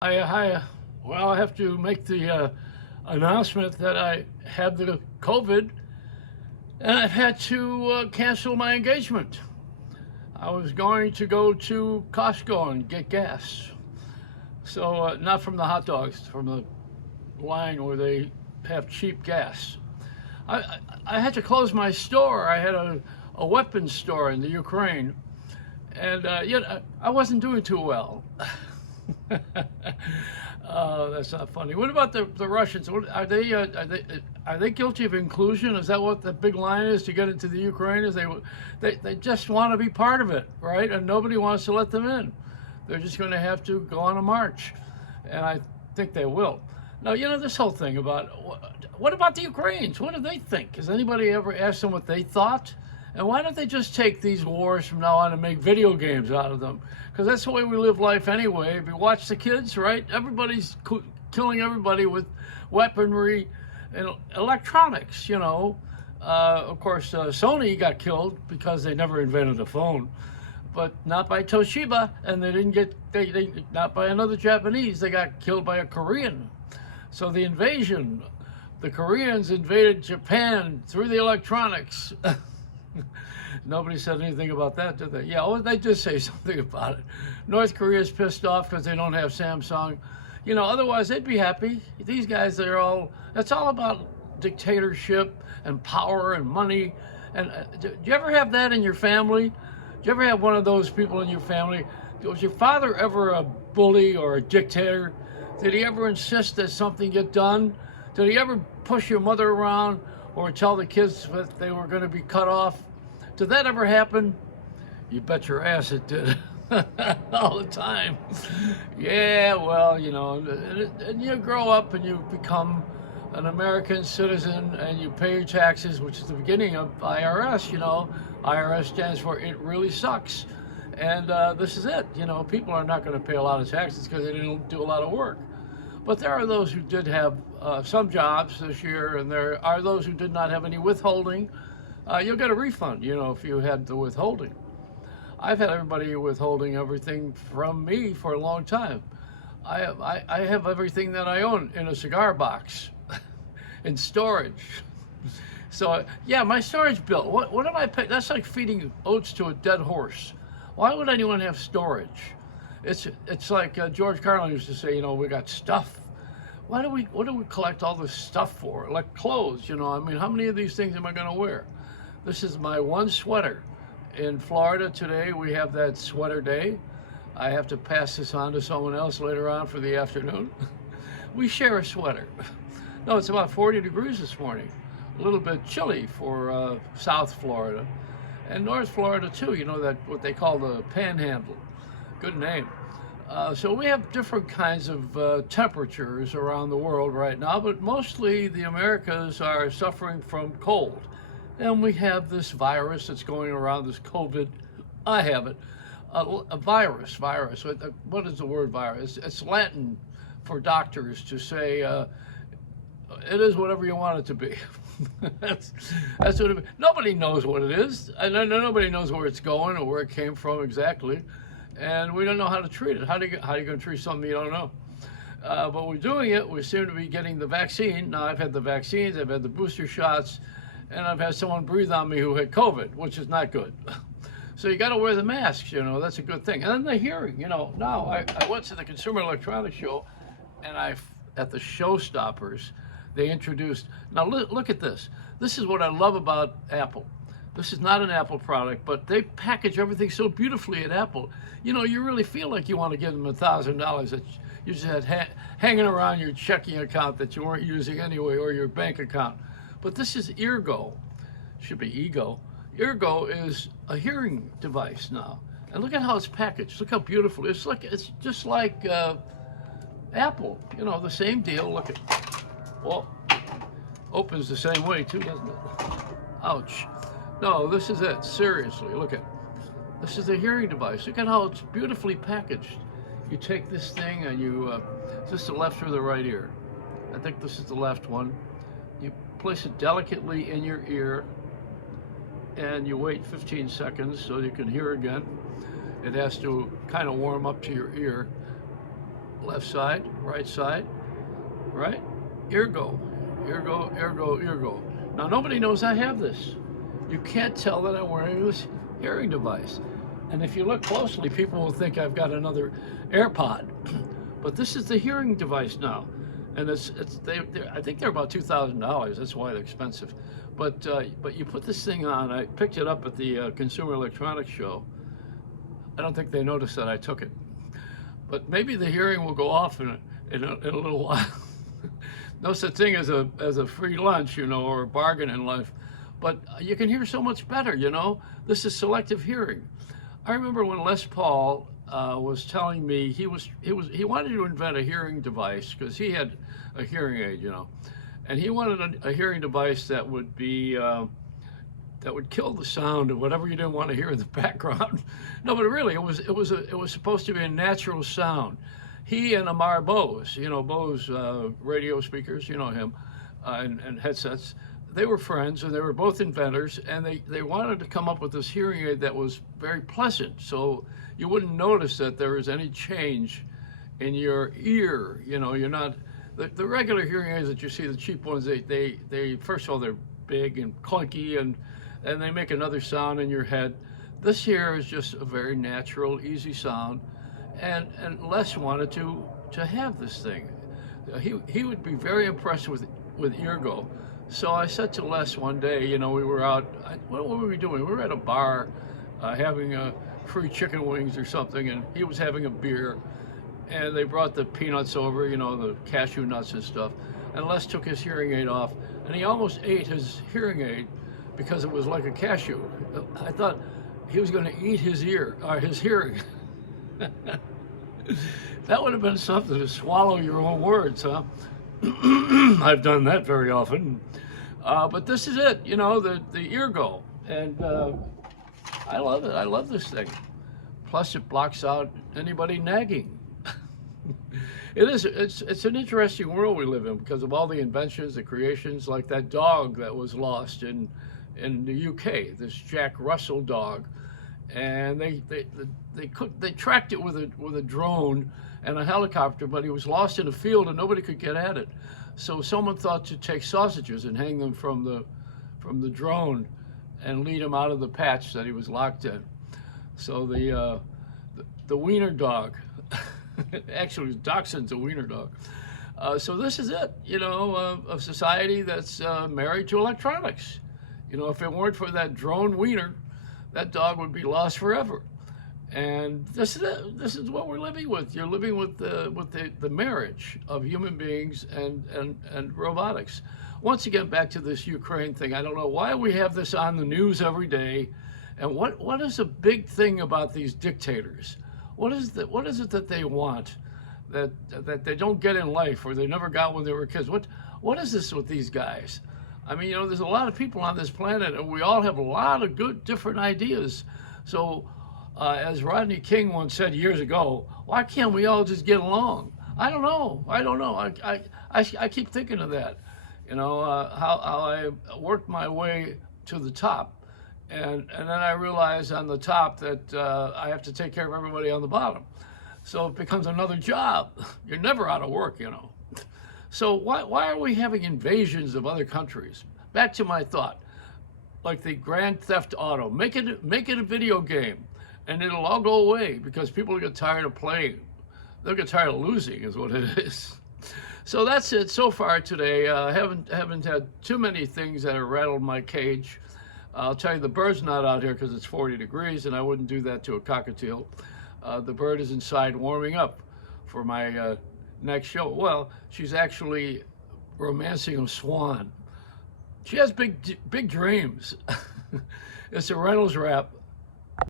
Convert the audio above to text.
Well, I have to make the announcement that I had the COVID and I've had to cancel my engagement. I was going to go to Costco and get gas. So, not from the hot dogs, from the line where they have cheap gas. I had to close my store. I had a weapons store in the Ukraine, and yet I wasn't doing too well. Oh, that's not funny. What about the Russians? Are they guilty of inclusion? Is that what the big line is to get into the Ukraine? Is they just want to be part of it, right? And nobody wants to let them in. They're just going to have to go on a march, and I think they will. Now, this whole thing about what about the Ukrainians? What do they think? Has anybody ever asked them what they thought? And why don't they just take these wars from now on and make video games out of them? Because that's the way we live life anyway. If you watch the kids, right? Everybody's killing everybody with weaponry and electronics, Of course, Sony got killed because they never invented a phone, but not by Toshiba, and they didn't get they not by another Japanese. They got killed by a Korean. So the invasion, the Koreans invaded Japan through the electronics. Nobody said anything about that, did they? Yeah, well, they did say something about it. North Korea's pissed off because they don't have Samsung. Otherwise they'd be happy. These guys, it's all about dictatorship and power and money. And do you ever have that in your family? Do you ever have one of those people in your family? Was your father ever a bully or a dictator? Did he ever insist that something get done? Did he ever push your mother around or tell the kids that they were going to be cut off? Did that ever happen? You bet your ass it did. All the time. Yeah, well, and you grow up and you become an American citizen and you pay your taxes, which is the beginning of IRS. IRS stands for It Really Sucks. And this is it. People are not going to pay a lot of taxes because they didn't do a lot of work. But there are those who did have some jobs this year, and there are those who did not have any withholding. You'll get a refund, if you had the withholding. I've had everybody withholding everything from me for a long time. I have everything that I own in a cigar box, in storage. So yeah, my storage bill. What am I paying? That's like feeding oats to a dead horse. Why would anyone have storage? It's like George Carlin used to say. We got stuff. What do we collect all this stuff for? Like clothes. I mean, how many of these things am I going to wear? This is my one sweater. In Florida today, we have that sweater day. I have to pass this on to someone else later on for the afternoon. We share a sweater. No, it's about 40 degrees this morning. A little bit chilly for South Florida. And North Florida too, that what they call the Panhandle. Good name. So we have different kinds of temperatures around the world right now, but mostly the Americas are suffering from cold. And we have this virus that's going around, this COVID. I have it. A virus. What is the word virus? It's Latin for doctors to say it is whatever you want it to be. that's what it, nobody knows what it is. And nobody knows where it's going or where it came from exactly. And we don't know how to treat it. How are you going to treat something you don't know? But we're doing it. We seem to be getting the vaccine. Now, I've had the vaccines, I've had the booster shots, and I've had someone breathe on me who had COVID, which is not good. So you got to wear the masks, that's a good thing. And then the hearing, now I went to the Consumer Electronics Show, and at the Showstoppers, they introduced, now look at this. This is what I love about Apple. This is not an Apple product, but they package everything so beautifully at Apple. You really feel like you want to give them $1,000 that you just had hanging around your checking account that you weren't using anyway, or your bank account. But this is Eargo. Should be Ego. Eargo is a hearing device now. And look at how it's packaged. Look how beautiful. It's just like Apple. The same deal. Look at, well, opens the same way too, doesn't it? Ouch. No, this is it. Seriously, look at. This is a hearing device. Look at how it's beautifully packaged. You take this thing and is this the left or the right ear? I think this is the left one. You place it delicately in your ear and you wait 15 seconds so you can hear again. It has to kind of warm up to your ear. left side, right side, right? Ergo, ergo, ergo, ergo. Now, nobody knows I have this. You can't tell that I'm wearing this hearing device. And if you look closely, people will think I've got another AirPod. But this is the hearing device now. And I think they're about $2,000. That's why they're expensive. But you put this thing on. I picked it up at the Consumer Electronics Show. I don't think they noticed that I took it. But maybe the hearing will go off in a little while. No such thing as a free lunch, or a bargain in life. But you can hear so much better, This is selective hearing. I remember when Les Paul was telling me he wanted to invent a hearing device because he had a hearing aid, and he wanted a hearing device that would be that would kill the sound of whatever you didn't want to hear in the background. No, but really, it was supposed to be a natural sound. He and Amar Bose, Bose radio speakers, him, and headsets. They were friends, and they were both inventors, and they wanted to come up with this hearing aid that was very pleasant, so you wouldn't notice that there was any change in your ear. You're not the regular hearing aids that you see, the cheap ones. They first of all, they're big and clunky, and they make another sound in your head. This here is just a very natural, easy sound, and Les wanted to have this thing. He would be very impressed with Ergo. So I said to Les one day, we were out, what were we doing? We were at a bar having free chicken wings or something, and he was having a beer, and they brought the peanuts over, the cashew nuts and stuff, and Les took his hearing aid off, and he almost ate his hearing aid because it was like a cashew. I thought he was going to eat his hearing. That would have been something to swallow your own words, huh? I've done that very often. But this is it, the Ergo. And I love it. I love this thing. Plus, it blocks out anybody nagging. It's an interesting world we live in because of all the inventions, the creations, like that dog that was lost in the UK, this Jack Russell dog. And they tracked it with a drone and a helicopter, but he was lost in a field and nobody could get at it. So someone thought to take sausages and hang them from the drone and lead him out of the patch that he was locked in. So the wiener dog, actually Dachshund's a wiener dog. So this is it, a society that's married to electronics. If it weren't for that drone wiener, that dog would be lost forever. And this is what we're living with. You're living with the marriage of human beings and robotics. Once again, back to this Ukraine thing. I don't know why we have this on the news every day. And what is the big thing about these dictators? What is it that they want that they don't get in life, or they never got when they were kids? What is this with these guys? I mean, there's a lot of people on this planet, and we all have a lot of good, different ideas. So, as Rodney King once said years ago, why can't we all just get along? I don't know. I keep thinking of that. How I worked my way to the top, and then I realized on the top that I have to take care of everybody on the bottom. So it becomes another job. You're never out of work, So why are we having invasions of other countries? Back to my thought, like the Grand Theft Auto, make it a video game, and it'll all go away because people get tired of playing. They'll get tired of losing, is what it is. So that's it so far today. Haven't had too many things that have rattled my cage. I'll tell you, the bird's not out here because it's 40 degrees, and I wouldn't do that to a cockatiel. The bird is inside warming up for my next show. Well, she's actually romancing a swan. She has big dreams. It's a Reynolds wrap